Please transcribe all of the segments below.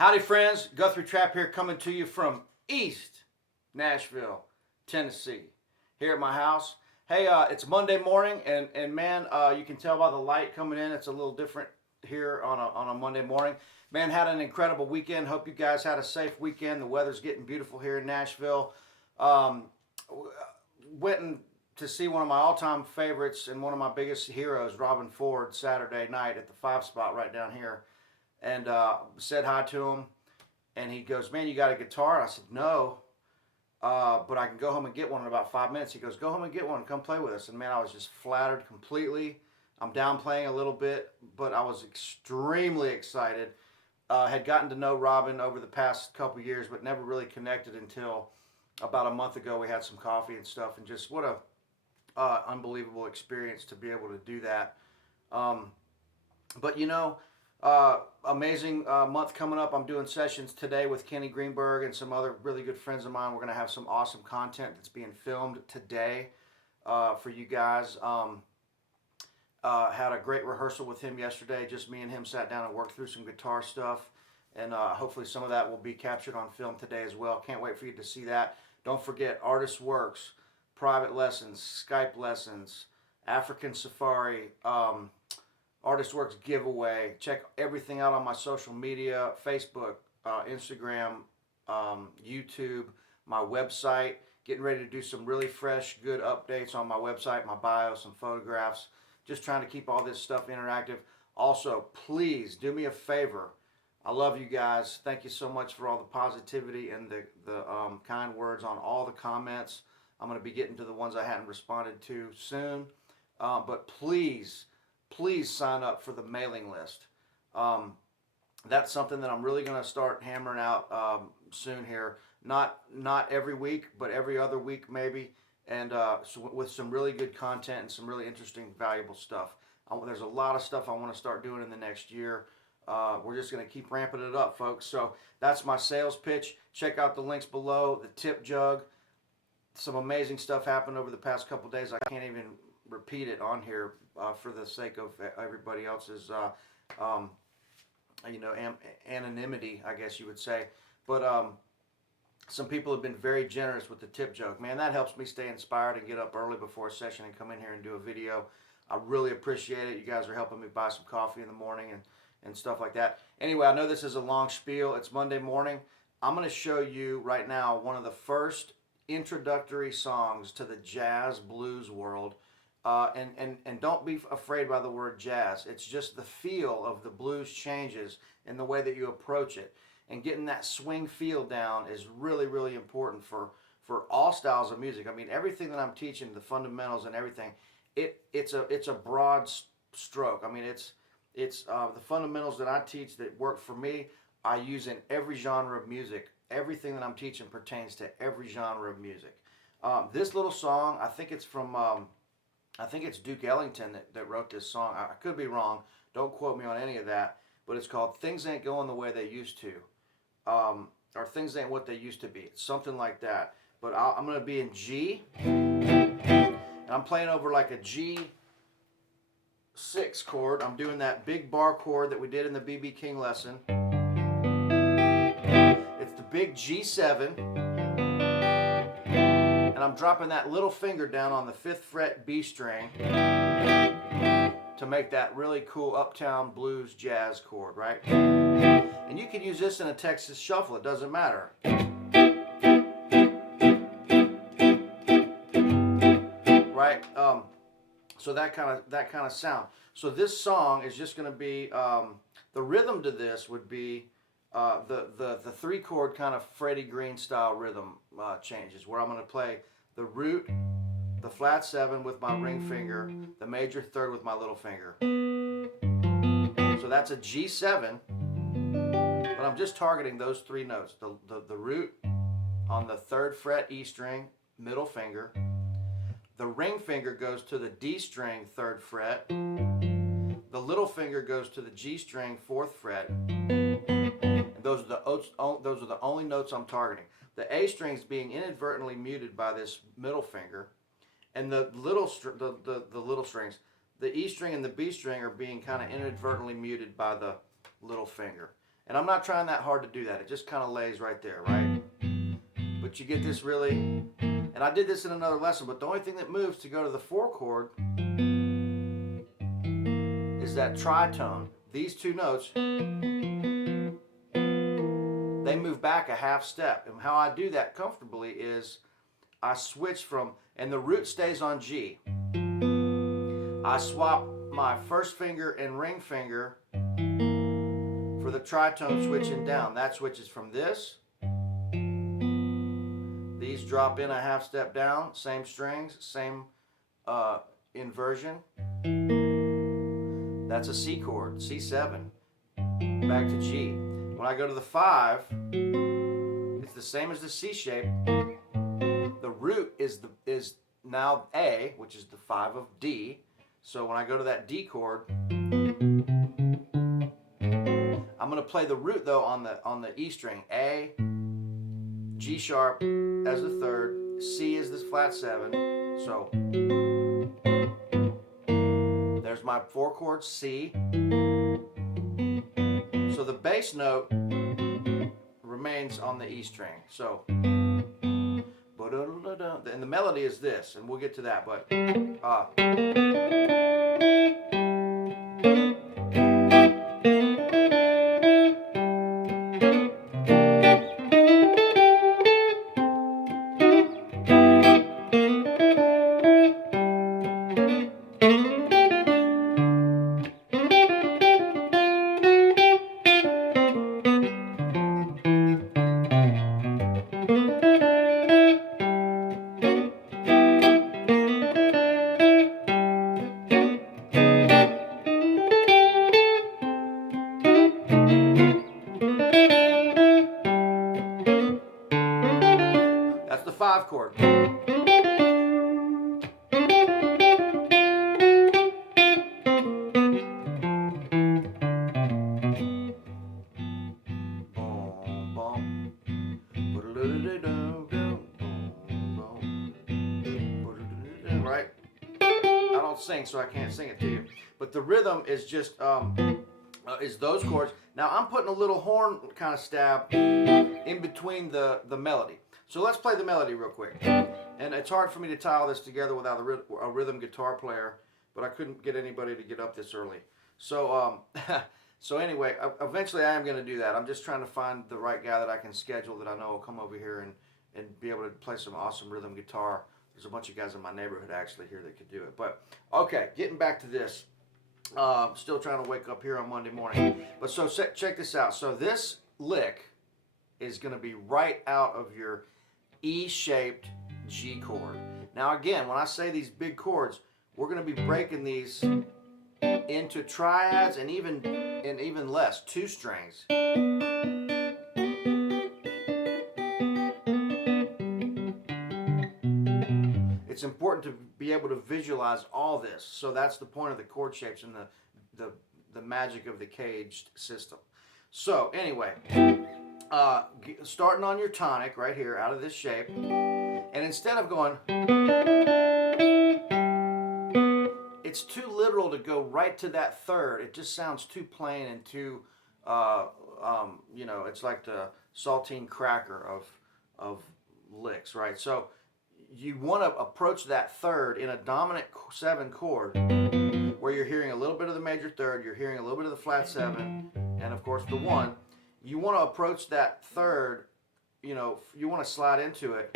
Howdy friends, Guthrie Trapp here coming to you from East Nashville, Tennessee, here at my house. Hey, it's Monday morning and man, you can tell by the light coming in, it's a little different here on a Monday morning. Man, had an incredible weekend. Hope you guys had a safe weekend. The weather's getting beautiful here in Nashville. Went to see one of my all-time favorites and one of my biggest heroes, Robin Ford, Saturday night at the 5 Spot right down here. And said hi to him, and he goes, "Man, you got a guitar?" And I said, "No, but I can go home and get one in about 5 minutes." He goes, "Go home and get one and come play with us." And man, I was just flattered completely. I'm downplaying a little bit, but I was extremely excited. Had gotten to know Robin over the past couple years, but never really connected until about a month ago. We had some coffee and stuff, and just what a unbelievable experience to be able to do that. But you know, amazing month coming up. I'm doing sessions today with Kenny Greenberg and some other really good friends of mine. We're going to have some awesome content that's being filmed today for you guys. Had a great rehearsal with him yesterday. Just me and him sat down and worked through some guitar stuff. And hopefully some of that will be captured on film today as well. Can't wait for you to see that. Don't forget Artist Works, private lessons, Skype lessons, African Safari, Artist Works giveaway. Check everything out on my social media, Facebook, Instagram, YouTube, my website. Getting ready to do some really fresh, good updates on my website, my bio, some photographs. Just trying to keep all this stuff interactive. Also, please do me a favor. I love you guys. Thank you so much for all the positivity and the kind words on all the comments. I'm going to be getting to the ones I hadn't responded to soon. But please sign up for the mailing list. That's something that I'm really going to start hammering out soon here. Not every week, but every other week maybe, and so with some really good content and some really interesting, valuable stuff. There's a lot of stuff I want to start doing in the next year. We're just going to keep ramping it up, folks. So that's my sales pitch. Check out the links below. The tip jug. Some amazing stuff happened over the past couple days. I can't even repeat it on here for the sake of everybody else's, anonymity, I guess you would say. But some people have been very generous with the tip joke. Man, that helps me stay inspired and get up early before a session and come in here and do a video. I really appreciate it. You guys are helping me buy some coffee in the morning and stuff like that. Anyway, I know this is a long spiel. It's Monday morning. I'm going to show you right now one of the first introductory songs to the jazz blues world. And don't be afraid by the word jazz. It's just the feel of the blues changes in the way that you approach it. And getting that swing feel down is really, really important for all styles of music. I mean, everything that I'm teaching, the fundamentals and everything, it's a broad stroke. I mean, it's the fundamentals that I teach that work for me, I use in every genre of music. Everything that I'm teaching pertains to every genre of music. This little song, I think it's from... I think it's Duke Ellington that wrote this song. I could be wrong. Don't quote me on any of that. But it's called Things Ain't Going the Way They Used to. Or Things Ain't What They Used to Be. It's something like that. But I'm going to be in G. And I'm playing over like a G6 chord. I'm doing that big bar chord that we did in the B.B. King lesson. It's the big G7. And I'm dropping that little finger down on the 5th fret B string to make that really cool uptown blues jazz chord, right? And you can use this in a Texas shuffle, it doesn't matter. Right? So that kind of sound. So this song is just going to be, the rhythm to this would be the 3-chord kind of Freddie Green style rhythm changes, where I'm going to play the root, the flat 7 with my ring finger, the major 3rd with my little finger. So that's a G7, but I'm just targeting those 3 notes. The root on the 3rd fret E string, middle finger. The ring finger goes to the D string, 3rd fret. The little finger goes to the G string, 4th fret. And those are the only notes I'm targeting. The A string's being inadvertently muted by this middle finger, and the little strings, the E string and the B string, are being kind of inadvertently muted by the little finger. And I'm not trying that hard to do that. It just kind of lays right there, right? But you get this really, and I did this in another lesson, but the only thing that moves to go to the 4 chord is that tritone. These two notes, they move back a half step. And how I do that comfortably is I switch from, and the root stays on G. I swap my first finger and ring finger for the tritone switching down. That switches from this. These drop in a half step down, same strings, same inversion. That's a C chord, C7, back to G. When I go to the 5, it's the same as the C shape. The root is now A, which is the 5 of D. So when I go to that D chord, I'm going to play the root though on the E string. A, G sharp as the 3rd, C is this flat 7. So there's my 4 chord C. So the bass note remains on the E string. So, and the melody is this, and we'll get to that, but that's the 5 chord. Right? I don't sing, so I can't sing it to you. But the rhythm is just is those chords. Now I'm putting a little horn kind of stab in between the melody. So let's play the melody real quick. And it's hard for me to tie all this together without a rhythm guitar player, but I couldn't get anybody to get up this early. So so anyway, eventually I am going to do that. I'm just trying to find the right guy that I can schedule that I know will come over here and be able to play some awesome rhythm guitar. There's a bunch of guys in my neighborhood actually here that could do it. But okay, getting back to this. Still trying to wake up here on Monday morning. But so check this out. So this lick is going to be right out of your E-shaped G chord. Now again, when I say these big chords, we're going to be breaking these into triads and even less, 2 strings. It's important to be able to visualize all this. So that's the point of the chord shapes and the magic of the caged system. So anyway, starting on your tonic right here out of this shape, and instead of going, it's too literal to go right to that 3rd. It just sounds too plain and too, you know, it's like the saltine cracker of licks, right? So you want to approach that 3rd in a dominant 7 chord where you're hearing a little bit of the major 3rd, you're hearing a little bit of the flat 7, and of course the 1. You want to approach that 3rd, you know, you want to slide into it.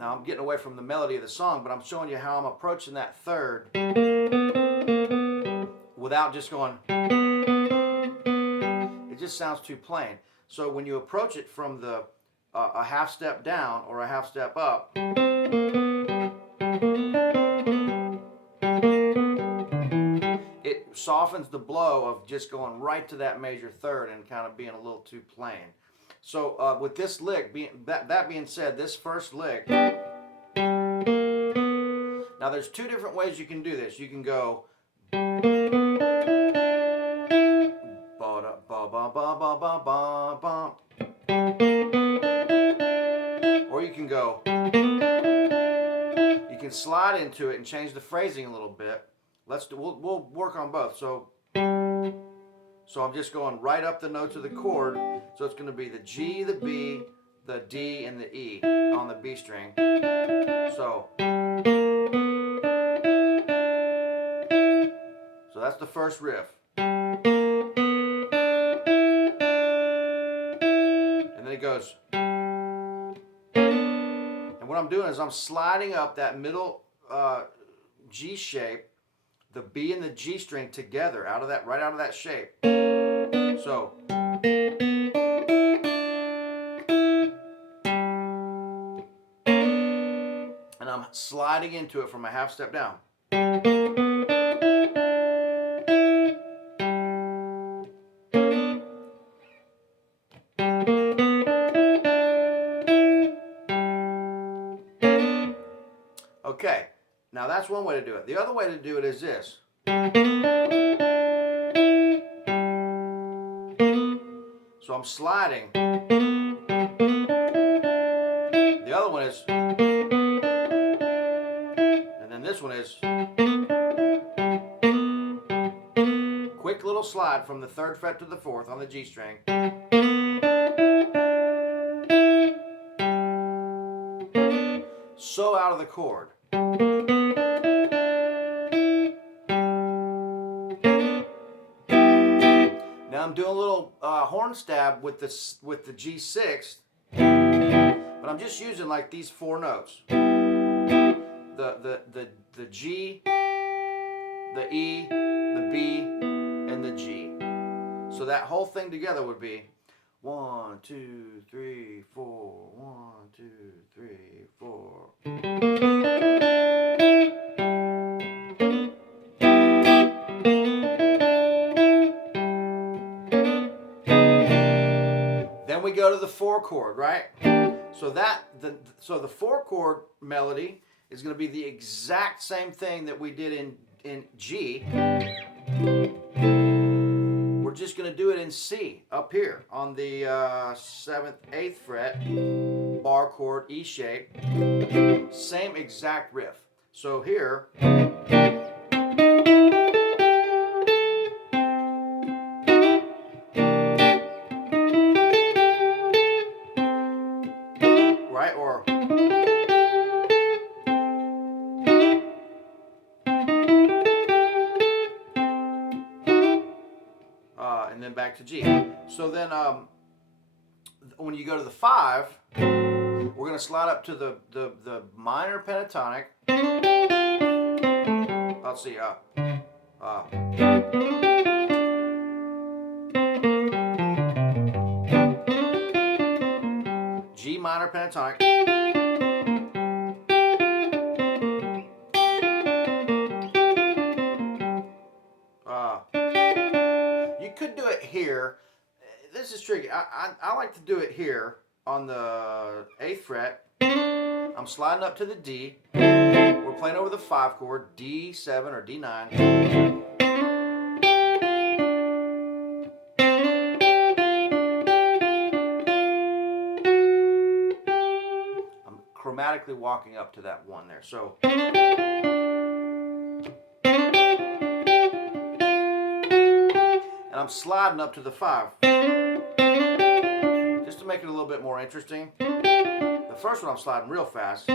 Now I'm getting away from the melody of the song, but I'm showing you how I'm approaching that 3rd without just going, it just sounds too plain. So when you approach it from the a half step down or a half step up, it softens the blow of just going right to that major 3rd and kind of being a little too plain. So with this lick, that being said, this first lick, now there's 2 different ways you can do this. You can go ba ba ba ba ba ba ba. can slide into it and change the phrasing a little bit. We'll work on both. So I'm just going right up the notes of the chord. So it's going to be the G, the B, the D, and the E on the B string. So that's the first riff. And then it goes. And what I'm doing is I'm sliding up that middle G shape, the B and the G string together, right out of that shape. So. And I'm sliding into it from a half step down. Okay, now that's one way to do it. The other way to do it is this. So I'm sliding. The other one is, and then this one is, quick little slide from the 3rd fret to the 4th on the G string. So out of the chord. Now I'm doing a little horn stab with the G6, but I'm just using like these 4 notes: the G, the E, the B, and the G. So that whole thing together would be 1, 2, 3, 4. 1, 2, 3, 4. Then we go to the 4 chord, right? So the 4 chord melody is going to be the exact same thing that we did in G. We're just going to do it in C up here on the 7th, 8th fret, bar chord, E shape. Same exact riff. So here. Right? Or. And then back to G. So then when you go to the 5, we're going to slide up to the minor pentatonic. Let's see. G minor pentatonic. You could do it here. This is tricky. I like to do it here on the 8th fret. I'm sliding up to the D. We're playing over the 5 chord, D7 or D9. I'm chromatically walking up to that 1 there. So. And I'm sliding up to the 5. Just to make it a little bit more interesting. The first one I'm sliding real fast.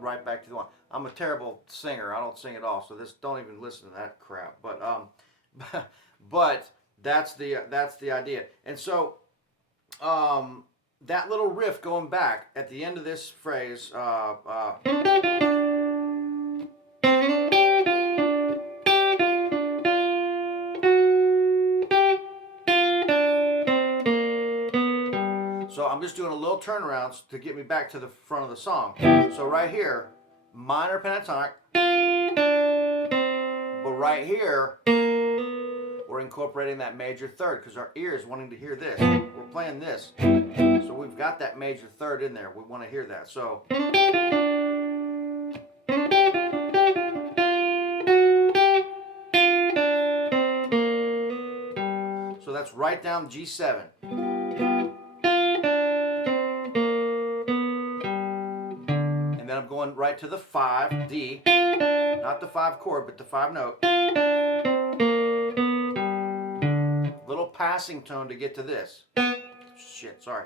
right back to the one. I'm a terrible singer. I don't sing at all, so don't even listen to that crap. But that's the idea. And so that little riff going back at the end of this phrase. So I'm just doing a little turnarounds to get me back to the front of the song. So right here, minor pentatonic, but right here, we're incorporating that major third because our ear is wanting to hear this. We're playing this. So we've got that major third in there. We want to hear that. So that's right down G7. And then I'm going right to the 5, D. Not the 5 chord, but the 5 note. Little passing tone to get to this. Shit, sorry.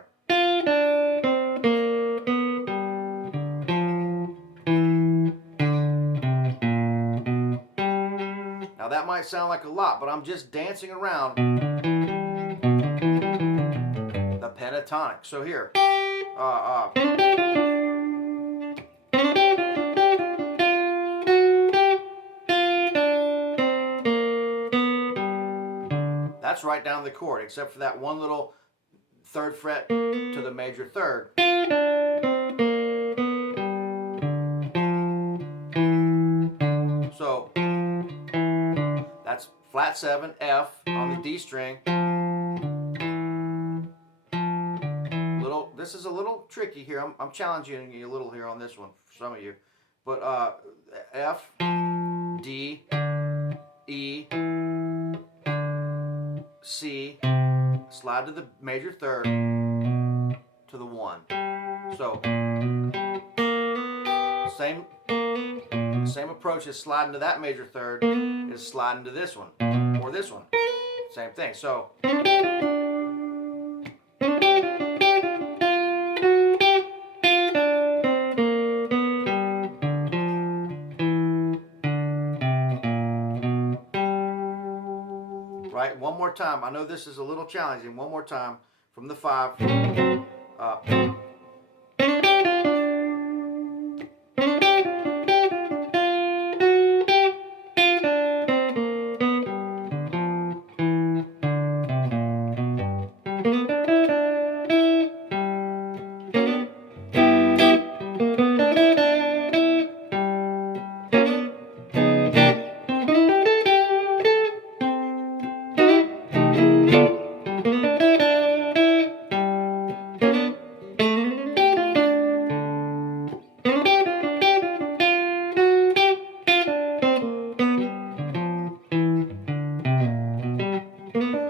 Now that might sound like a lot, but I'm just dancing around the pentatonic. So here. That's right down the chord, except for that one little 3rd fret to the major 3rd. So that's flat 7, F on the D string. This is a little tricky here. I'm challenging you a little here on this one for some of you. But F, D, E, C, slide to the major 3rd, to the 1. So same approach as sliding to that major 3rd is sliding to this one or this one. Same thing. So right, one more time. I know this is a little challenging. One more time from the 5.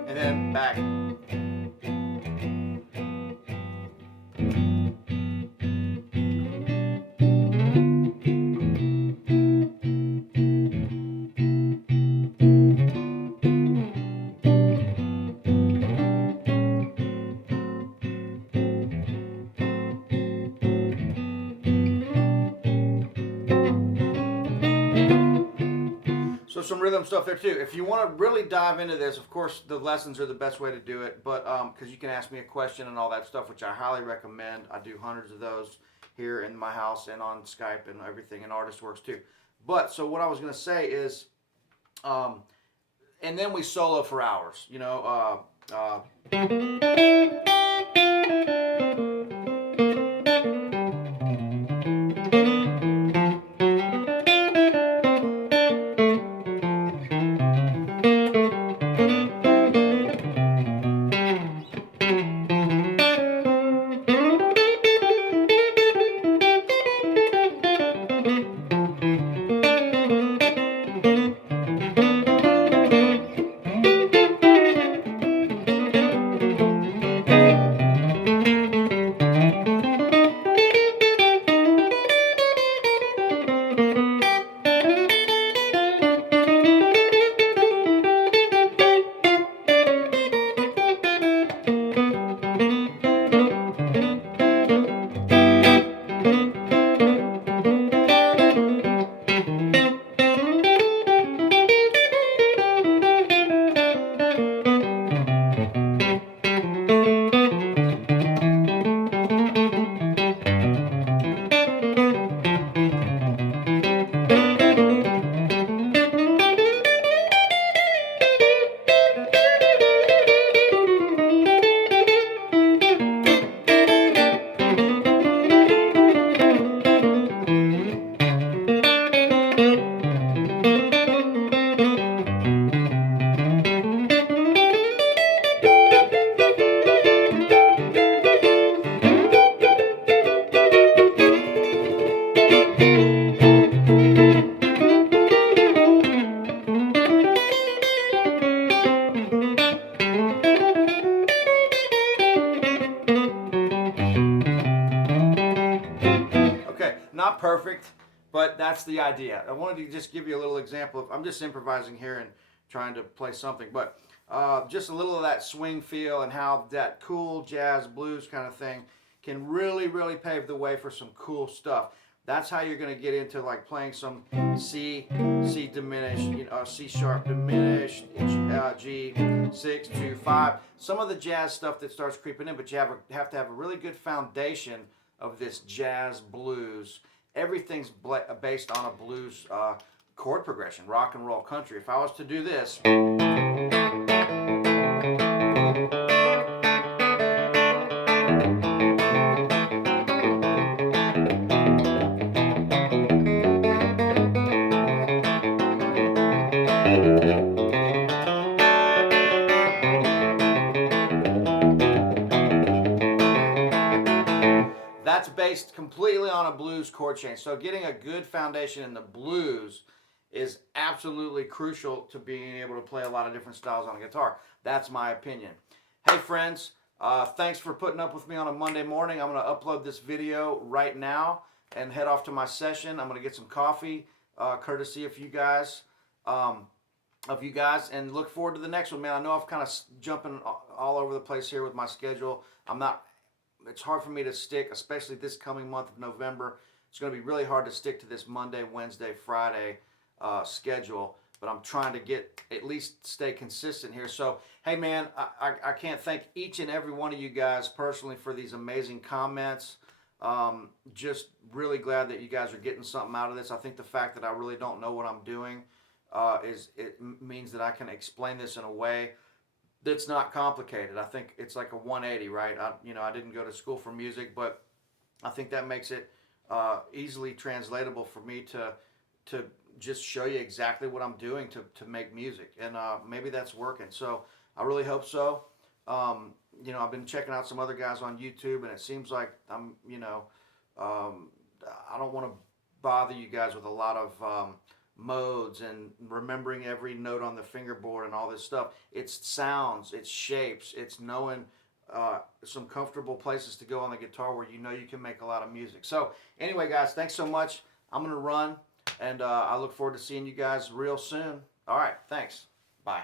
And then back. So some rhythm stuff there too. If you want to really dive into this, of course, the lessons are the best way to do it. But because you can ask me a question and all that stuff, which I highly recommend. I do hundreds of those here in my house and on Skype and everything, and Artist Works too. But so what I was going to say is, and then we solo for hours. You know. Not perfect, but that's the idea. I wanted to just give you a little example of, I'm just improvising here and trying to play something, but just a little of that swing feel and how that cool jazz blues kind of thing can really, really pave the way for some cool stuff. That's how you're going to get into like playing some C diminished, C sharp diminished, G 6 2 5. Some of the jazz stuff that starts creeping in, but you have to have a really good foundation of this jazz blues. Everything's based on a blues chord progression, rock and roll country. If I was to do this. That's based completely on a blues chord change. So getting a good foundation in the blues is absolutely crucial to being able to play a lot of different styles on a guitar. That's my opinion. Hey friends, thanks for putting up with me on a Monday morning. I'm going to upload this video right now and head off to my session. I'm going to get some coffee, courtesy of you guys. And look forward to the next one, man. I know I'm kind of jumping all over the place here with my schedule. It's hard for me to stick, especially this coming month of November. It's going to be really hard to stick to this Monday, Wednesday, Friday schedule, but I'm trying to at least stay consistent here. So, hey man, I can't thank each and every one of you guys personally for these amazing comments. Just really glad that you guys are getting something out of this. I think the fact that I really don't know what I'm doing means that I can explain this in a way that's not complicated. I think it's like a 180, right? I didn't go to school for music, but I think that makes it easily translatable for me to just show you exactly what I'm doing to make music, and maybe that's working. So I really hope so. I've been checking out some other guys on YouTube, and it seems like I don't want to bother you guys with a lot of modes and remembering every note on the fingerboard and all this stuff. It's sounds, it's shapes, it's knowing some comfortable places to go on the guitar where you can make a lot of music. So anyway guys, thanks so much. I'm gonna run, and I look forward to seeing you guys real soon. All right, thanks. Bye.